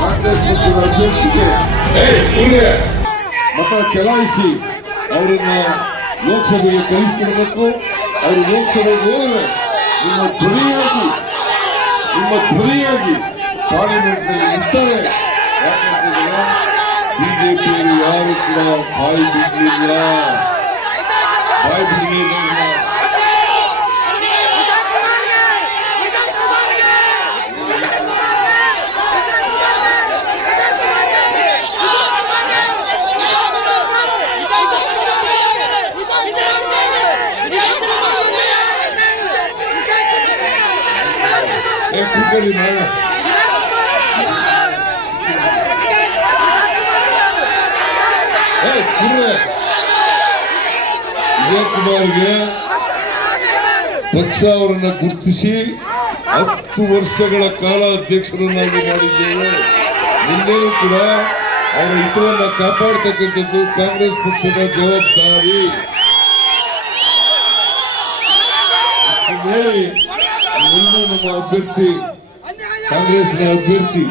ಕಾಂಗ್ರೆಸ್ ಪಕ್ಷದ ಅಧ್ಯಕ್ಷರಿಗೆ ಮತ ಚಲಾಯಿಸಿ ಅವರನ್ನ ಲೋಕಸಭೆಗೆ ಕಳಿಸಿಕೊಡಬೇಕು. ಅವರು ಲೋಕಸಭೆಗೆ ಹೋದರೆ ನಿಮ್ಮ ಧ್ವನಿಯಾಗಿ ಪಾರ್ಲಿಮೆಂಟ್ನಲ್ಲಿ ಇರ್ತಾರೆ. ಯಾಕಂತಂದ್ರೆ ಬಿಜೆಪಿಯವರು ಯಾರು ಕೂಡ ಬಾಯಿ ಬಿಡಲಿಲ್ಲ. ವಿಜಯಕುಮಾರ್ಗೆ ಪಕ್ಷ ಅವರನ್ನ ಗುರುತಿಸಿ 10 ವರ್ಷಗಳ ಕಾಲ ಅಧ್ಯಕ್ಷರನ್ನಾಗಿ ಮಾಡಿದ್ದೇವೆ. ಮುಂದೆಯೂ ಕೂಡ ಅವರ ಹಿತವನ್ನ ಕಾಪಾಡತಕ್ಕಂಥದ್ದು ಕಾಂಗ್ರೆಸ್ ಪಕ್ಷದ ಜವಾಬ್ದಾರಿ. ಹೇಳಿ ನಮ್ಮ ಅಭ್ಯರ್ಥಿ ಕಾಂಗ್ರೆಸ್ನ ಅಭ್ಯರ್ಥಿ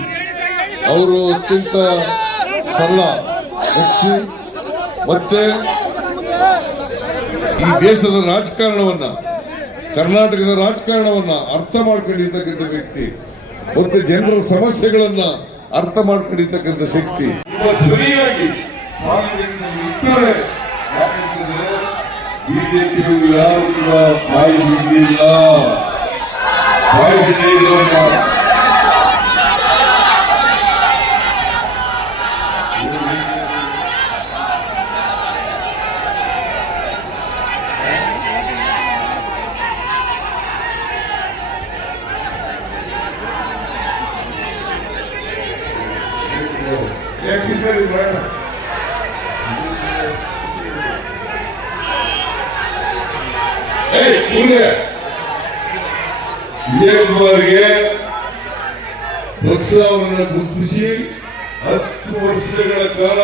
ಅವರು ಅತ್ಯಂತ ಸರಳ ವ್ಯಕ್ತಿ. ಮತ್ತೆ ಈ ದೇಶದ ರಾಜಕಾರಣವನ್ನ, ಕರ್ನಾಟಕದ ರಾಜಕಾರಣವನ್ನ ಅರ್ಥ ಮಾಡ್ಕೊಂಡಿರ್ತಕ್ಕಂಥ ವ್ಯಕ್ತಿ. ಮತ್ತೆ ಜನರ ಸಮಸ್ಯೆಗಳನ್ನ ಅರ್ಥ ಮಾಡ್ಕೊಂಡಿರ್ತಕ್ಕಂಥ ಶಕ್ತಿ. ಬಿಜೆಪಿಯವರು ಯಾರು ಕೂಡ ಬಾಯಿ ಬಿಡಲಿಲ್ಲ. ವಿಜಯಕುಮಾರ್ಗೆ ಪಕ್ಷ ಅವರನ್ನು ಗುರುತಿಸಿ 10 ವರ್ಷಗಳ ಕಾಲ